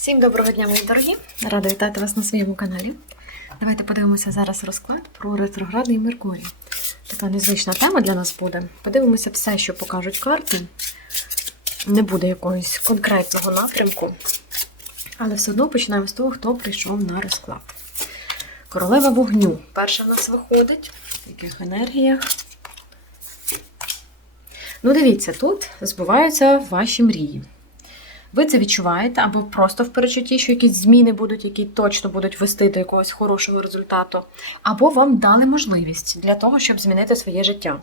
Всім доброго дня, мої дорогі! Рада вітати вас на своєму каналі. Давайте подивимося зараз розклад про ретроградний Меркурій. Така незвична тема для нас буде. Подивимося все, що покажуть карти. Не буде якогось конкретного напрямку, але все одно починаємо з того, хто прийшов на розклад. Королева вогню. Перша в нас виходить. В яких енергіях? Ну, дивіться, тут збуваються ваші мрії. Ви це відчуваєте, або просто в перечутті, що якісь зміни будуть, які точно будуть вести до якогось хорошого результату, або вам дали можливість для того, щоб змінити своє життя.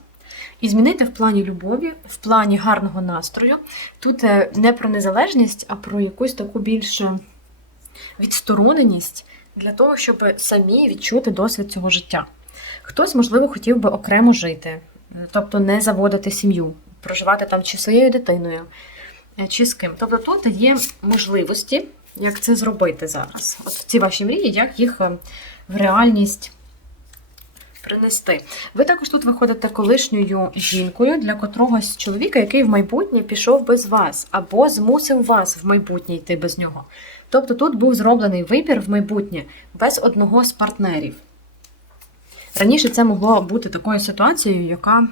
І змінити в плані любові, в плані гарного настрою. Тут е, не про незалежність, а про якусь таку більше відстороненість для того, щоб самі відчути досвід цього життя. Хтось, можливо, хотів би окремо жити, тобто не заводити сім'ю, проживати там чи своєю дитиною, чи з ким. Тобто тут є можливості, як це зробити зараз. От ці ваші мрії, як їх е, в реальність принести. Ви також тут виходите колишньою жінкою для котрогось чоловіка, який в майбутнє пішов без вас, або змусив вас в майбутнє йти без нього. Тобто тут був зроблений вибір в майбутнє без одного з партнерів. Раніше це могло бути такою ситуацією, яка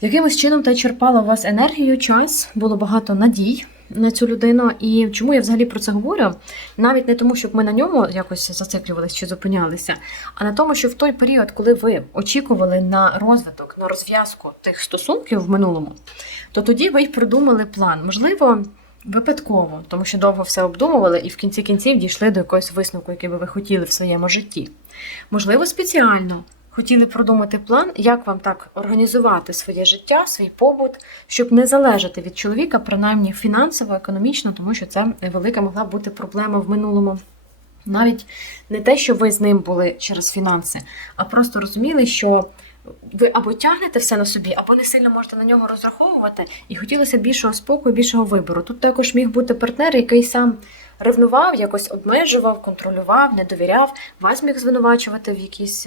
якимось чином та черпала у вас енергію, час, було багато надій на цю людину. І чому я взагалі про це говорю? Навіть не тому, щоб ми на ньому якось зациклювалися чи зупинялися, а на тому, що в той період, коли ви очікували на розвиток, на розв'язку тих стосунків в минулому, то тоді ви й придумали план. Можливо, випадково, тому що довго все обдумували і в кінці кінців дійшли до якогось висновку, який би ви хотіли в своєму житті. Можливо, спеціально хотіли продумати план, як вам так організувати своє життя, свій побут, щоб не залежати від чоловіка, принаймні фінансово, економічно, тому що це велика могла бути проблема в минулому. Навіть не те, що ви з ним були через фінанси, а просто розуміли, що ви або тягнете все на собі, або не сильно можете на нього розраховувати, і хотілося бішого спокою, більшого вибору. Тут також міг бути партнер, який сам ревнував, якось обмежував, контролював, не довіряв, вас міг звинувачувати в якійсь.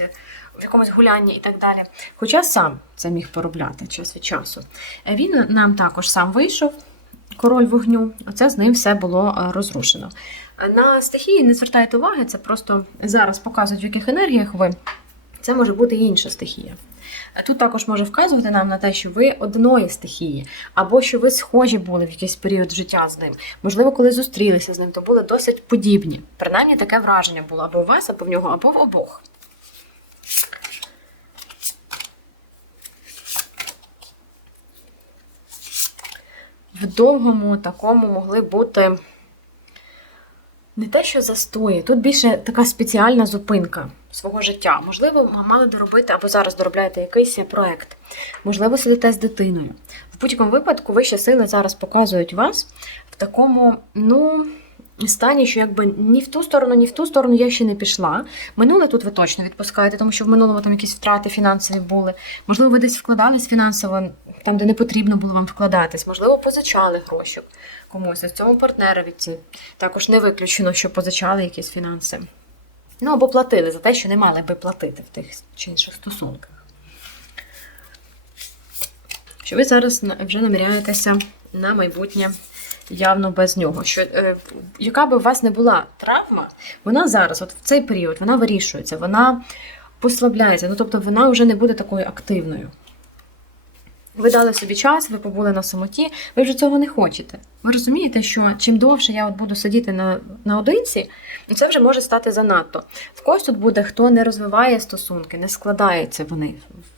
В якомусь гулянні і так далі. Хоча сам це міг поробляти час від часу. Він нам також сам вийшов, король вогню, оце з ним все було розрушено. На стихії не звертайте уваги, це просто зараз показують, в яких енергіях ви. Це може бути інша стихія. Тут також може вказувати нам на те, що ви одної стихії, або що ви схожі були в якийсь період життя з ним. Можливо, коли зустрілися з ним, то були досить подібні. Принаймні таке враження було або у вас, або в нього, або в обох. В довгому такому могли бути не те, що застої, тут більше така спеціальна зупинка свого життя. Можливо, мали доробити або зараз доробляєте якийсь проект, можливо, сидите з дитиною. В будь-якому випадку вищі сили зараз показують вас в такому, ну. Стані, що якби ні в ту сторону, ні в ту сторону я ще не пішла. Минуле тут ви точно відпускаєте, тому що в минулому там якісь втрати фінансові були. Можливо, ви десь вкладались фінансово, там, де не потрібно було вам вкладатись, можливо, позичали гроші комусь. А цьому партнерові ці також не виключено, що позичали якісь фінанси. Ну або платили за те, що не мали би платити в тих чи інших стосунках. Що ви зараз вже наміряєтеся на майбутнє явно без нього. Що, е, Яка би у вас не була травма, вона зараз, от в цей період, вона вирішується, вона послабляється, ну тобто вона вже не буде такою активною. Ви дали собі час, ви побули на самоті, ви вже цього не хочете. Ви розумієте, що чим довше я от буду сидіти на, наодинці, це вже може стати занадто. В когось тут буде, хто не розвиває стосунки, не складається вони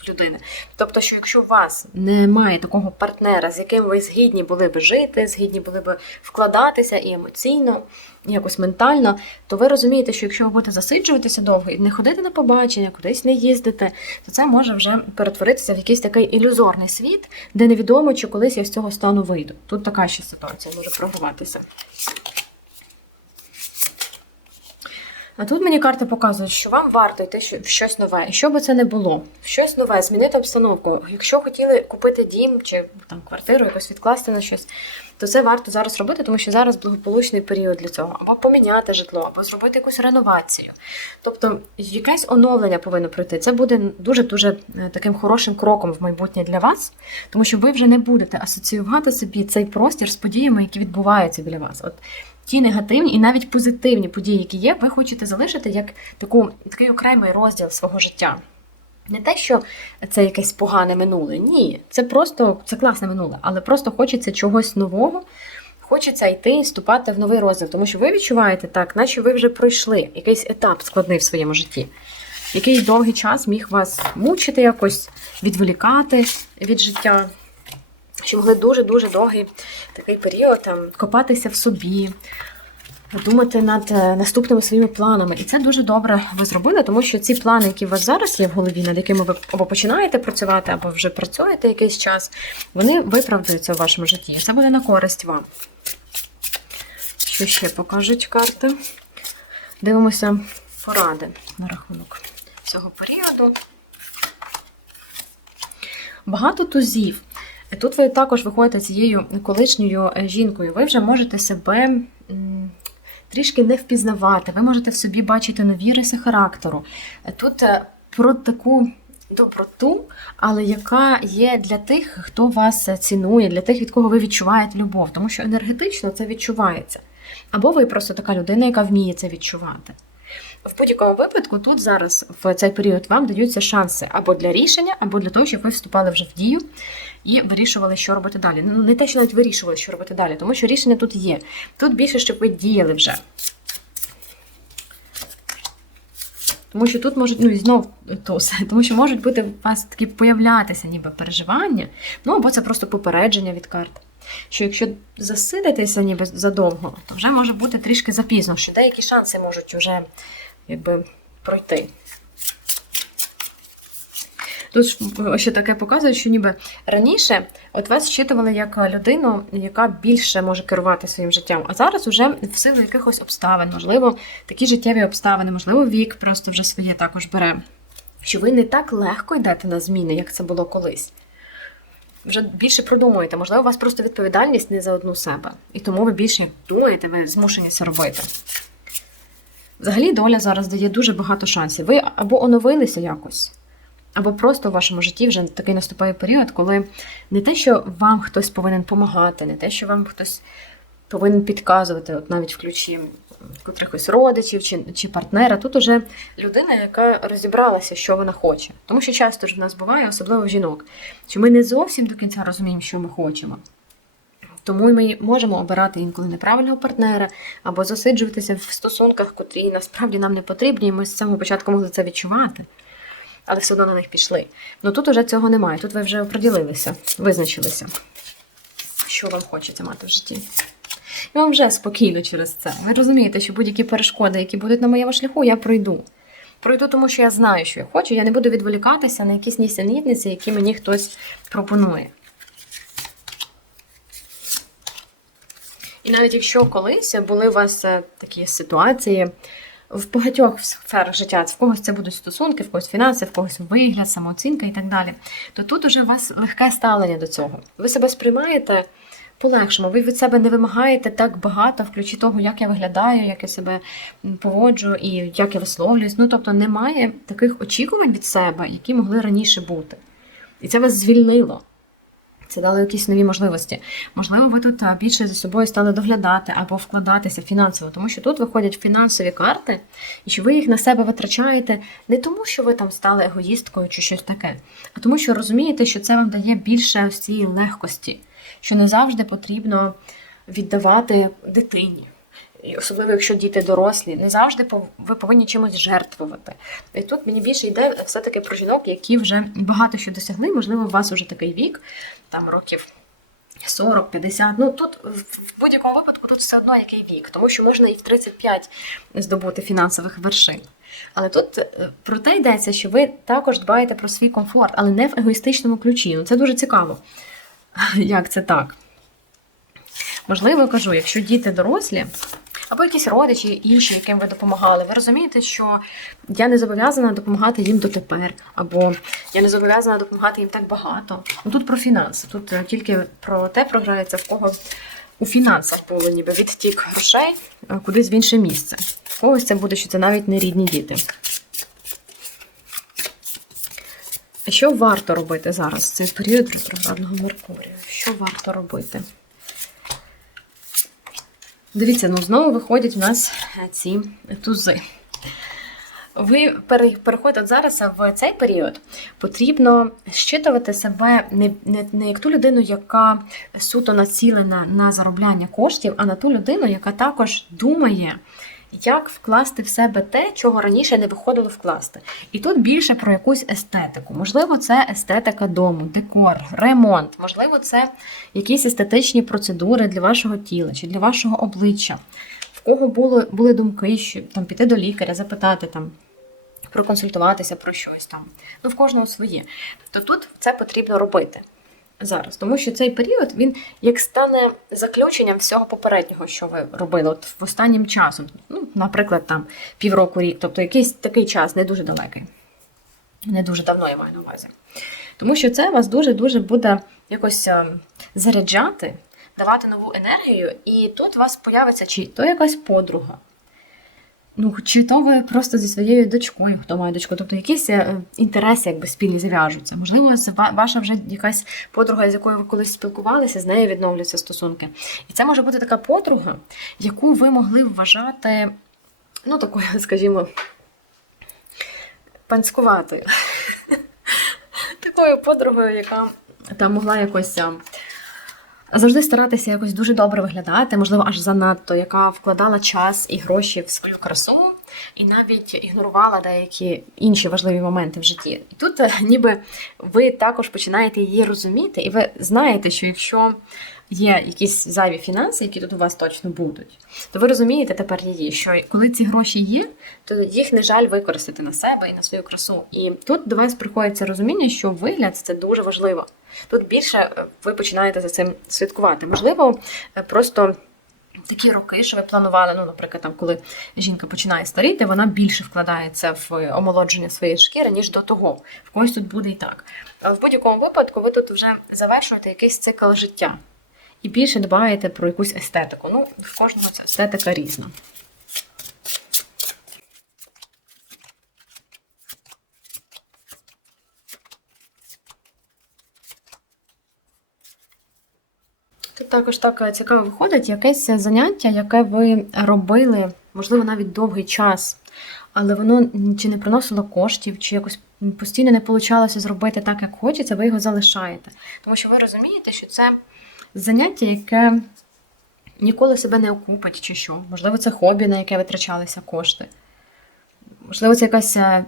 людини. Тобто, що якщо у вас немає такого партнера, з яким ви згідні були би жити, згідні були би вкладатися і емоційно, і якось ментально, то ви розумієте, що якщо ви будете засиджуватися довго і не ходити на побачення, кудись не їздити, то це може вже перетворитися в якийсь такий ілюзорний світ, де невідомо, чи колись я з цього стану вийду. Тут така ще ситуація може програватися. А тут мені карти показують, що вам варто йти в щось нове. Що би це не було, в щось нове, змінити обстановку. Якщо хотіли купити дім чи там квартиру, якось відкласти на щось, то це варто зараз робити, тому що зараз благополучний період для цього. Або поміняти житло, або зробити якусь реновацію. Тобто якесь оновлення повинно пройти. Це буде дуже-дуже таким хорошим кроком в майбутнє для вас, тому що ви вже не будете асоціювати собі цей простір з подіями, які відбуваються біля вас. От ті негативні і навіть позитивні події, які є, ви хочете залишити як таку, такий окремий розділ свого життя. Не те, що це якесь погане минуле. Ні, це просто це класне минуле, але просто хочеться чогось нового. Хочеться йти і вступати в новий розділ, тому що ви відчуваєте так, наче ви вже пройшли якийсь етап складний в своєму житті, який довгий час міг вас мучити, якось відволікати від життя, що могли дуже-дуже довгий такий період там, копатися в собі, думати над е, наступними своїми планами. І це дуже добре ви зробили, тому що ці плани, які у вас зараз є в голові, над якими ви або починаєте працювати, або вже працюєте якийсь час, вони виправдаються в вашому житті. Це буде на користь вам. Що ще покажуть карти? Дивимося поради на рахунок цього періоду. Багато тузів. Тут ви також виходите цією колишньою е, жінкою. Ви вже можете себе трішки не впізнавати, ви можете в собі бачити нові риси характеру. Тут е, про таку доброту, але яка є для тих, хто вас цінує, для тих, від кого ви відчуваєте любов, тому що енергетично це відчувається. Або ви просто така людина, яка вміє це відчувати. В будь-якому випадку тут зараз в цей період вам даються шанси або для рішення, або для того, щоб ви вступали вже в дію і вирішували, що робити далі. Ну не те, що навіть вирішували, що робити далі, тому що рішення тут є. Тут більше, щоб ви діяли вже. Тому що тут можуть, ну і знов туз, тому що можуть бути у вас такі появлятися ніби переживання, ну або це просто попередження від карт. Що якщо засидитися ніби задовго, то вже може бути трішки запізно, що деякі шанси можуть вже якби пройти. Тут ще таке показує, що ніби раніше от вас вчитували як людину, яка більше може керувати своїм життям. А зараз уже в силу якихось обставин, можливо, такі життєві обставини, можливо, вік просто вже своє також бере. Що ви не так легко йдете на зміни, як це було колись. Вже більше продумуєте, можливо, у вас просто відповідальність не за одну себе. І тому ви більше думаєте, ви змушені це робити. Взагалі, доля зараз дає дуже багато шансів. Ви або оновилися якось, або просто в вашому житті вже такий наступає період, коли не те, що вам хтось повинен допомагати, не те, що вам хтось повинен підказувати, от навіть в ключі котрихось родичів чи, чи партнера. Тут уже людина, яка розібралася, що вона хоче. Тому що часто ж в нас буває, особливо в жінок, що ми не зовсім до кінця розуміємо, що ми хочемо. Тому ми можемо обирати інколи неправильного партнера або засиджуватися в стосунках, котрі насправді нам не потрібні, і ми з самого початку могли це відчувати, але все одно на них пішли. Ну тут уже цього немає. Тут ви вже оприділилися, визначилися, що вам хочеться мати в житті. І вам вже спокійно через це. Ви розумієте, що будь-які перешкоди, які будуть на моєму шляху, я пройду. Пройду, тому що я знаю, що я хочу, я не буду відволікатися на якісь нісенітниці, які мені хтось пропонує. І навіть якщо колись були у вас е, такі ситуації в багатьох сферах життя, в когось це будуть стосунки, в когось фінанси, в когось вигляд, самооцінка і так далі, то тут уже у вас легке ставлення до цього. Ви себе сприймаєте полегшимо, ви від себе не вимагаєте так багато в ключі того, як я виглядаю, як я себе поводжу і як я висловлююсь. Ну тобто немає таких очікувань від себе, які могли раніше бути. І це вас звільнило. Це дало якісь нові можливості. Можливо, ви тут більше за собою стали доглядати або вкладатися фінансово, тому що тут виходять фінансові карти, і що ви їх на себе витрачаєте не тому, що ви там стали егоїсткою чи щось таке, а тому, що розумієте, що це вам дає більше ось цієї легкості, що не завжди потрібно віддавати дитині. Особливо, якщо діти дорослі, не завжди ви повинні чимось жертвувати. І тут мені більше йде все-таки про жінок, які вже багато що досягли. Можливо, у вас вже такий вік, там років 40-50. Ну тут в будь-якому випадку тут все одно який вік, тому що можна і в 35 здобути фінансових вершин. Але тут е, про те йдеться, що ви також дбаєте про свій комфорт, але не в егоїстичному ключі. Ну це дуже цікаво. Як це так? Можливо, кажу, якщо діти дорослі, або якісь родичі інші, яким ви допомагали, ви розумієте, що я не зобов'язана допомагати їм дотепер, або я не зобов'язана допомагати їм так багато. Ну тут про фінанси, тут е, тільки про те програється, в кого у фінансах було ніби відтік грошей е, кудись в інше місце. В когось це буде, що це навіть не рідні діти. Що варто робити зараз в цей період ретроградного Меркурія? Що варто робити? Дивіться, ну знову виходять у нас ці тузи. Ви переходите зараз в цей період, потрібно щитувати себе не, не, не як ту людину, яка суто націлена на заробляння коштів, а на ту людину, яка також думає, як вкласти в себе те, чого раніше не виходило вкласти. І тут більше про якусь естетику. Можливо, це естетика дому, декор, ремонт, можливо, це якісь естетичні процедури для вашого тіла чи для вашого обличчя. В кого було, були думки, що там піти до лікаря, запитати там. Проконсультуватися про щось там. Ну, в кожного своє. То тут це потрібно робити зараз, тому що цей період він як стане заключенням всього попереднього, що ви робили от в останнім часом. Ну, наприклад, там півроку рік, тобто якийсь такий час, не дуже далекий. Не дуже давно я маю на увазі. Тому що це вас дуже-дуже буде якось е, заряджати, давати нову енергію, і тут у вас появиться чи то якась подруга. Ну, чи то ви просто зі своєю дочкою, хто має дочку, тобто якісь е, інтереси якби спільні зв'яжуться. Можливо, це ва- ваша вже якась подруга, з якою ви колись спілкувалися, з нею відновлюються стосунки. І це може бути така подруга, яку ви могли вважати, ну, такою, скажімо, панськуватою. Такою подругою, яка там могла якось. Завжди старатися якось дуже добре виглядати, можливо, аж занадто, яка вкладала час і гроші в свою красу, і навіть ігнорувала деякі інші важливі моменти в житті. І тут е, ніби ви також починаєте її розуміти, і ви знаєте, що якщо є якісь зайві фінанси, які тут у вас точно будуть, то ви розумієте тепер її, що коли ці гроші є, то їх не жаль використати на себе і на свою красу. І тут до вас приходить це розуміння, що вигляд це дуже важливо. Тут більше е, ви починаєте за цим слідкувати. Можливо, е, просто такі роки, що ви планували, ну, наприклад, там, коли жінка починає старіти, вона більше вкладається в омолодження своєї шкіри, ніж до того. В когось тут буде і так. А в будь-якому випадку ви тут вже завершуєте якийсь цикл життя і більше дбаєте про якусь естетику. Ну, в кожного ця естетика різна. Також так цікаво виходить якесь заняття, яке ви робили, можливо, навіть довгий час, але воно чи не приносило коштів, чи якось постійно не получалося зробити так, як хочеться, ви його залишаєте. Тому що ви розумієте, що це заняття, яке ніколи себе не окупить, чи що. Можливо, це хобі, на яке витрачалися кошти. Можливо, це якась е,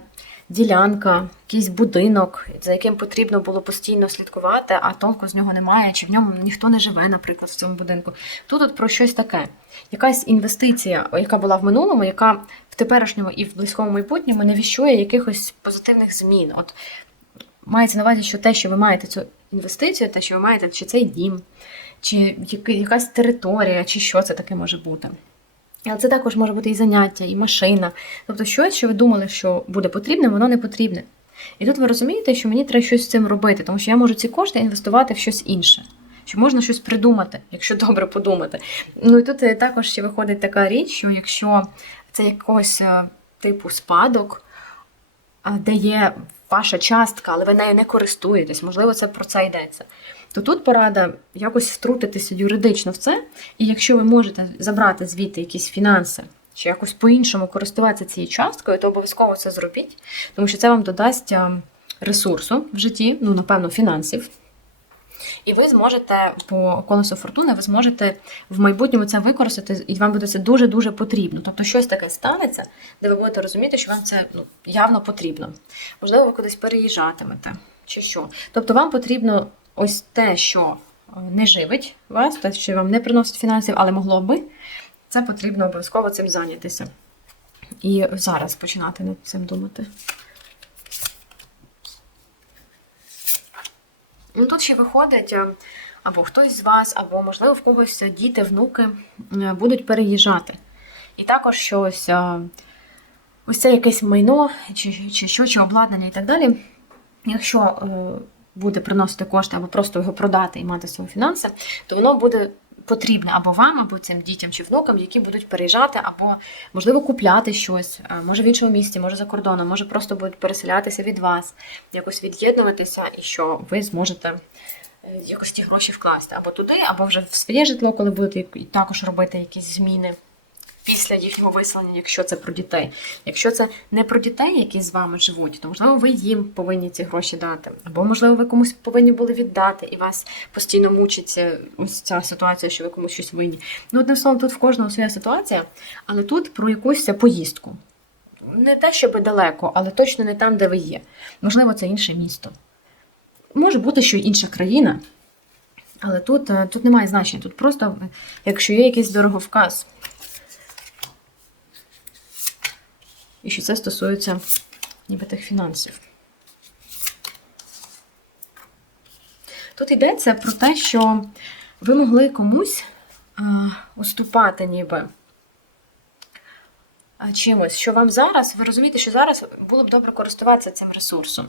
ділянка, якийсь будинок, за яким потрібно було постійно слідкувати, а толку з нього немає, чи в ньому ніхто не живе, наприклад, в цьому будинку. Тут от про щось таке. Якась інвестиція, яка була в минулому, яка в теперішньому і в близькому майбутньому не віщує якихось позитивних змін. От мається на увазі, що те, що ви маєте цю інвестицію, те, що ви маєте, чи цей дім, чи якась територія, чи що це таке може бути. Але це також може бути і заняття, і машина. Тобто щось, що ви думали, що буде потрібне, воно не потрібне. І тут ви розумієте, що мені треба щось з цим робити, тому що я можу ці кошти інвестувати в щось інше. Що можна щось придумати, якщо добре подумати. Ну і тут е, також ще виходить така річ, що якщо це якогось е, типу спадок, де є ваша частка, але ви нею не користуєтесь, можливо, це про це йдеться. То тут порада якось втрутитися юридично в це, і якщо ви можете забрати звідти якісь фінанси чи якось по-іншому користуватися цією часткою, то обов'язково це зробіть, тому що це вам додасть ресурсу в житті, ну, напевно, фінансів. І ви зможете по колесу фортуни, ви зможете в майбутньому це використати, і вам буде це дуже-дуже потрібно. Тобто щось таке станеться, де ви будете розуміти, що вам це ну, явно потрібно. Можливо, ви кудись переїжджатимете чи що. Тобто вам потрібно ось те, що е, не живить вас, те, що вам не приносить фінансів, але могло би, це потрібно обов'язково цим зайнятися. І зараз починати над цим думати. Ну, тут ще виходить, е, або хтось з вас, або, можливо, в когось діти, внуки е, будуть переїжджати. І також щось, ось це якесь майно, чи, чи що, чи обладнання і так далі. Якщо буде приносити кошти, або просто його продати і мати свої фінанси, то воно буде потрібне або вам, або цим дітям чи внукам, які будуть переїжджати, або, можливо, купляти щось, е, може в іншому місті, може за кордоном, може просто будуть переселятися від вас, якось від'єднуватися, і що ви зможете е, якось ті гроші вкласти або туди, або вже в своє житло, коли будете також робити якісь зміни після їхнього виселення, якщо це про дітей. Якщо це не про дітей, які з вами живуть, то можливо ви їм повинні ці гроші дати, або можливо ви комусь повинні були віддати, і вас постійно мучиться ось ця ситуація, що ви комусь щось винні. Ну, одним словом, тут в кожного своя ситуація, але тут про якусь поїздку. Не те, щоб далеко, але точно не там, де ви є. Можливо, це інше місто. Може бути, що інша країна, але тут, е, тут немає значення. Тут просто, е, якщо є якийсь дороговказ, і що це стосується ніби тих фінансів. Тут йдеться про те, що ви могли комусь уступати ніби чимось, що вам зараз, ви розумієте, що зараз було б добре користуватися цим ресурсом.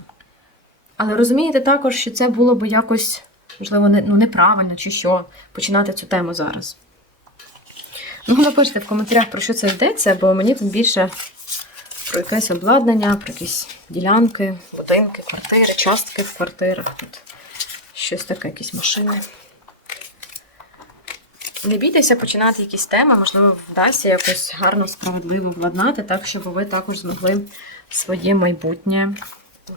Але розумієте також, що це було б якось, можливо, не, ну, неправильно чи що, починати цю тему зараз. Ну, напишіть в коментарях, про що це йдеться, бо мені тут більше про якесь обладнання, про якісь ділянки, будинки, квартири, частки в квартирах. Тут щось таке, якісь машини. Не бійтеся починати якісь теми, можливо, вдасться якось гарно, справедливо владнати, так, щоб ви також змогли своє майбутнє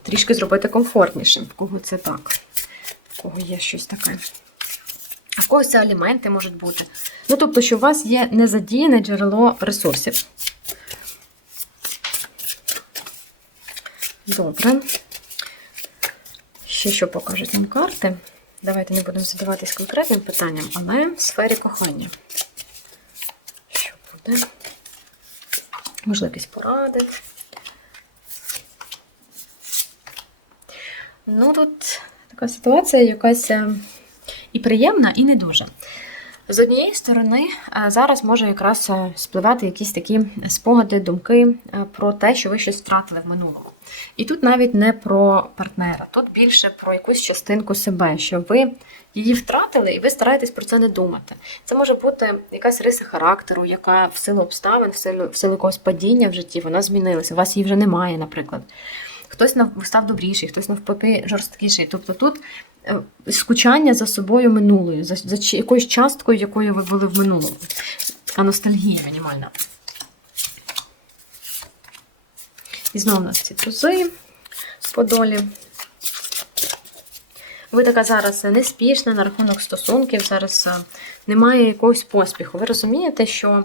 трішки зробити комфортнішим. В кого це так, в кого є щось таке. А в когось це аліменти можуть бути. Ну, тобто, що у вас є незадіяне джерело ресурсів. Добре. Ще що покажуть нам карти. Давайте не будемо задаватись конкретним питанням, але в сфері кохання. Що буде? Можливо, якісь поради. Ну, тут така ситуація якась е, і приємна, і не дуже. З однієї сторони, е, зараз може якраз е, спливати якісь такі спогади, думки про те, що ви щось втратили в минулому. І тут навіть не про партнера, тут більше про якусь частинку себе, що ви її втратили, і ви стараєтесь про це не думати. Це може бути якась риса характеру, яка в силу обставин, в силу, в силу якогось падіння в житті, вона змінилася. У вас її вже немає, наприклад. Хтось став добріший, хтось навпаки жорсткіший. Тобто тут е, скучання за собою минулою, за, за якоюсь часткою, якою ви були в минулому. Така ностальгія мінімальна. І знову у нас ці тузи по долі. Ви така зараз неспішна на рахунок стосунків, зараз немає якогось поспіху. Ви розумієте, що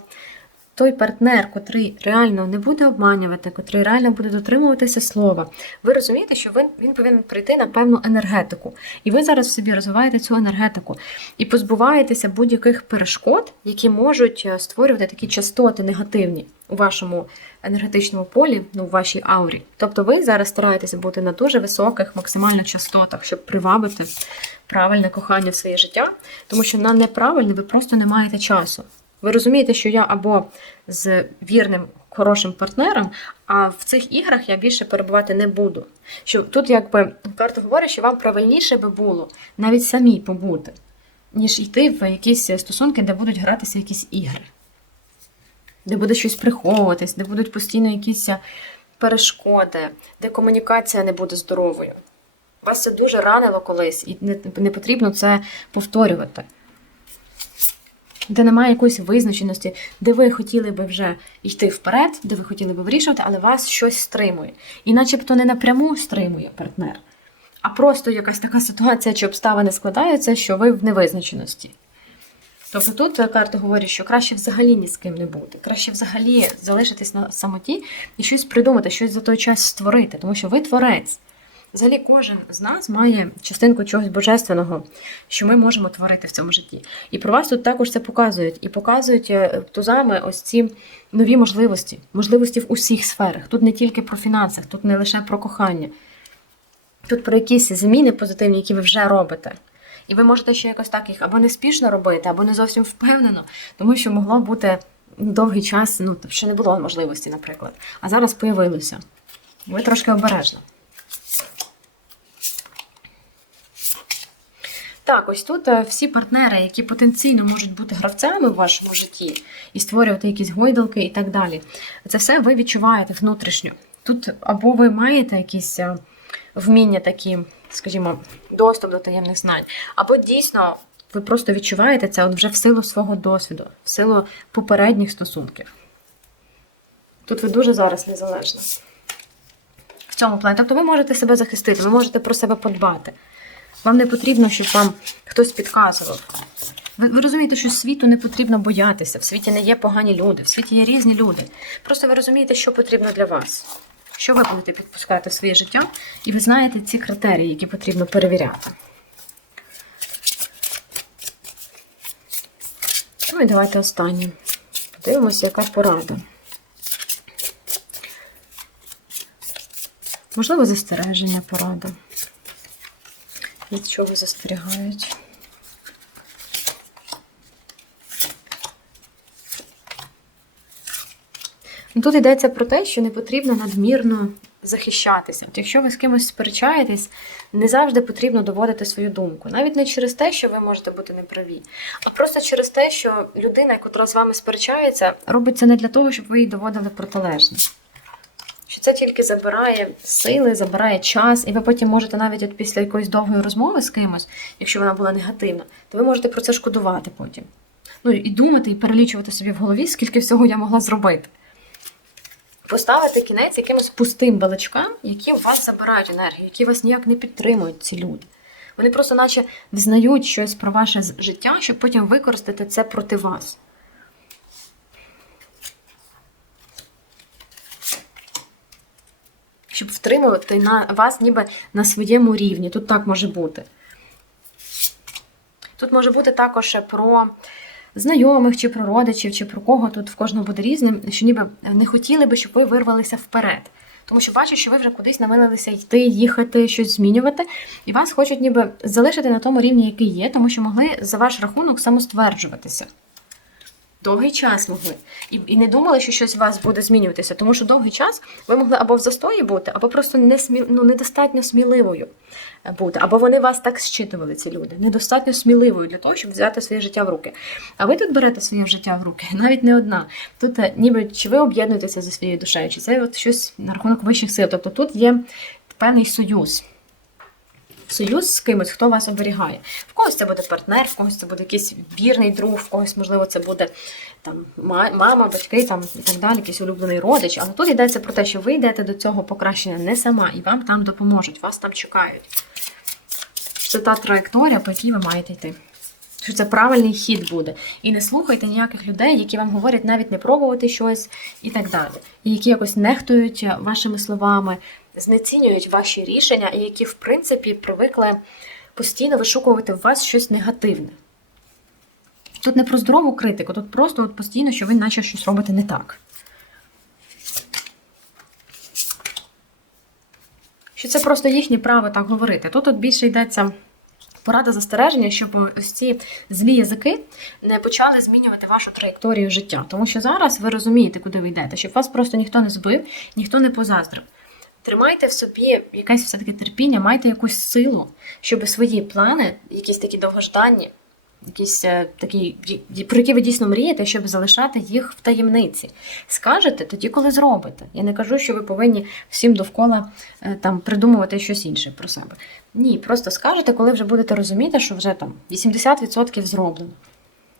той партнер, котрий реально не буде обманювати, котрий реально буде дотримуватися слова, ви розумієте, що він, він повинен прийти на певну енергетику. І ви зараз в собі розвиваєте цю енергетику і позбуваєтеся будь-яких перешкод, які можуть е, створювати такі частоти негативні у вашому енергетичному полі, ну, у вашій аурі. Тобто ви зараз стараєтеся бути на дуже високих максимально частотах, щоб привабити правильне кохання в своє життя, тому що на неправильне ви просто не маєте часу. Ви розумієте, що я або з вірним, хорошим партнером, а в цих іграх я більше перебувати не буду. Що тут, якби карта говорить, що вам правильніше би було навіть самі побути, ніж йти в якісь стосунки, де будуть гратися якісь ігри, де буде щось приховуватись, де будуть постійно якісь перешкоди, де комунікація не буде здоровою. Вас це дуже ранило колись, і не, потрібно це повторювати де немає якоїсь визначеності, де ви хотіли би вже йти вперед, де ви хотіли би вирішувати, але вас щось стримує. І начебто не напряму стримує партнер, а просто якась така ситуація чи обставини складаються, що ви в невизначеності. Тобто тут карти говорять, що краще взагалі ні з ким не бути, краще взагалі залишитись на самоті і щось придумати, щось за той час створити, тому що ви творець. Взагалі, кожен з нас має частинку чогось божественного, що ми можемо творити в цьому житті. І про вас тут також це показують. І показують е, тузами ось ці нові можливості, можливості в усіх сферах. Тут не тільки про фінансах, тут не лише про кохання. Тут про якісь зміни позитивні, які ви вже робите. І ви можете ще якось так їх або неспішно робити, або не зовсім впевнено, тому що могло бути довгий час, ну, ще не було можливості, наприклад. А зараз появилося. Ви трошки обережно. Так, ось тут е, всі партнери, які потенційно можуть бути гравцями в вашому житті і створювати якісь гойдалки і так далі. Це все ви відчуваєте внутрішньо. Тут або ви маєте якісь е, вміння такі, скажімо, доступ до таємних знань. Або дійсно ви просто відчуваєте це от вже в силу свого досвіду, в силу попередніх стосунків. Тут ви дуже зараз незалежна. В цьому плані. Тобто ви можете себе захистити, ви можете про себе подбати. Вам не потрібно, щоб вам хтось підказував. Ви, ви розумієте, що світу не потрібно боятися. В світі не є погані люди, в світі є різні люди. Просто ви розумієте, що потрібно для вас. Що ви будете підпускати в своє життя, і ви знаєте ці критерії, які потрібно перевіряти. Ну і давайте останнє. Подивимося, яка порада. Можливо, застереження порада. Від чого застерігають? Ну, Тут йдеться про те, що не потрібно надмірно захищатися. От якщо ви з кимось сперечаєтесь, не завжди потрібно доводити свою думку. Навіть не через те, що ви можете бути неправі, а просто через те, що людина, яка з вами сперечається, робить це не для того, щоб ви їй доводили протилежне. Це тільки забирає сили, забирає час, і ви потім можете навіть от після якоїсь довгої розмови з кимось, якщо вона була негативна, то ви можете про це шкодувати потім. Ну і думати, і перелічувати собі в голові, скільки всього я могла зробити. Поставити кінець якимось пустим балачкам, які у вас забирають енергію, які вас ніяк не підтримують, ці люди. Вони просто, наче, взнають щось про ваше життя, щоб потім використати це проти вас. Щоб втримувати на вас ніби на своєму рівні. Тут так може бути. Тут може бути також про знайомих, чи про родичів, чи про кого тут в кожного буде різним, що ніби не хотіли би, щоб ви вирвалися вперед. Тому що бачать, що ви вже кудись намилилися йти, їхати, щось змінювати, і вас хочуть ніби залишити на тому рівні, який є, тому що могли за ваш рахунок самостверджуватися. Довгий час могли. І, і не думали, що щось у вас буде змінюватися, тому що довгий час ви могли або в застої бути, або просто не смі... ну, недостатньо сміливою бути. Або вони вас так зчитували, ці люди, недостатньо сміливою для того, щоб взяти своє життя в руки. А ви тут берете своє життя в руки, навіть не одна. Тут е, ніби чи ви об'єднуєтеся зі своєю душею, чи це от щось на рахунок вищих сил. Тобто тут є певний союз. Союз з кимось, хто вас оберігає. В когось це буде партнер, в когось це буде якийсь вірний друг, в когось, можливо, це буде там мама, батьки там і так далі, якийсь улюблений родич. Але тут йдеться про те, що ви йдете до цього покращення не сама, і вам там допоможуть, вас там чекають. Це та траєкторія, по якій ви маєте йти. Що це правильний хід буде. І не слухайте ніяких людей, які вам говорять навіть не пробувати щось і так далі. І які якось нехтують вашими словами, знецінюють ваші рішення, і які, в принципі, привикли постійно вишукувати в вас щось негативне. Тут не про здорову критику, тут просто от постійно, що ви наче щось робите не так. Що це просто їхнє право так говорити. Тут от більше йдеться порада застереження, щоб ось ці злі язики не почали змінювати вашу траєкторію життя. Тому що зараз ви розумієте, куди ви йдете, щоб вас просто ніхто не збив, ніхто не позаздрив. Тримайте в собі якесь все-таки терпіння, майте якусь силу, щоб свої плани, якісь такі довгожданні, якісь е, такі, про які ви дійсно мрієте, щоб залишати їх в таємниці. Скажете тоді, коли зробите. Я не кажу, що ви повинні всім довкола е, там придумувати щось інше про себе. Ні, просто скажете, коли вже будете розуміти, що вже там 80% зроблено.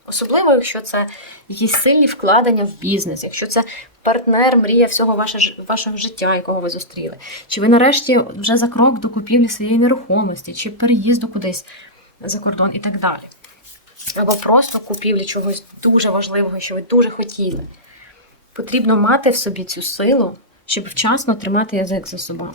Особливо, якщо це якісь сильні вкладення в бізнес, якщо це партнер, мрія всього ваше, вашого життя, якого ви зустріли. Чи ви нарешті вже за крок до купівлі своєї нерухомості, чи переїзду кудись за кордон і так далі. Або просто купівлі чогось дуже важливого, що ви дуже хотіли. Потрібно мати в собі цю силу, щоб вчасно тримати язик за зубами.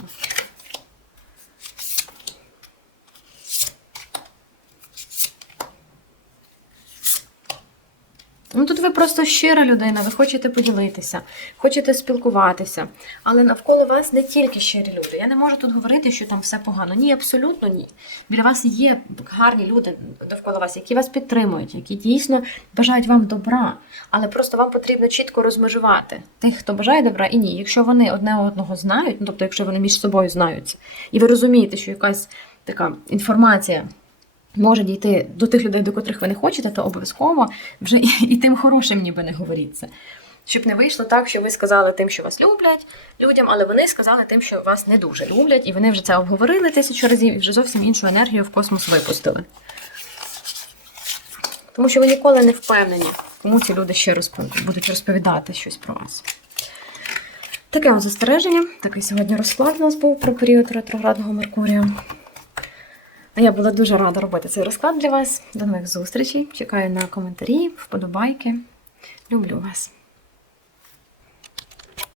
Ну тут ви просто щира людина, ви хочете поділитися, хочете спілкуватися. Але навколо вас не тільки щирі люди. Я не можу тут говорити, що там все погано. Ні, абсолютно ні. Біля вас є гарні люди довкола вас, які вас підтримують, які дійсно бажають вам добра. Але просто вам потрібно чітко розмежувати тих, хто бажає добра, і ні. Якщо вони одне одного знають, ну тобто, якщо вони між собою знаються, і ви розумієте, що якась така інформація може дійти до тих людей, до котрих ви не хочете, то обов'язково вже і, і тим хорошим ніби не говоріть це. Щоб не вийшло так, що ви сказали тим, що вас люблять людям, але вони сказали тим, що вас не дуже люблять, і вони вже це обговорили тисячу разів і вже зовсім іншу енергію в космос випустили. Тому що ви ніколи не впевнені, кому ці люди ще розпов- будуть розповідати щось про вас. Таке от застереження. Такий сьогодні розклад у нас був про період ретроградного Меркурія. Я була дуже рада робити цей розклад для вас. До нових зустрічей. Чекаю на коментарі, вподобайки. Люблю вас.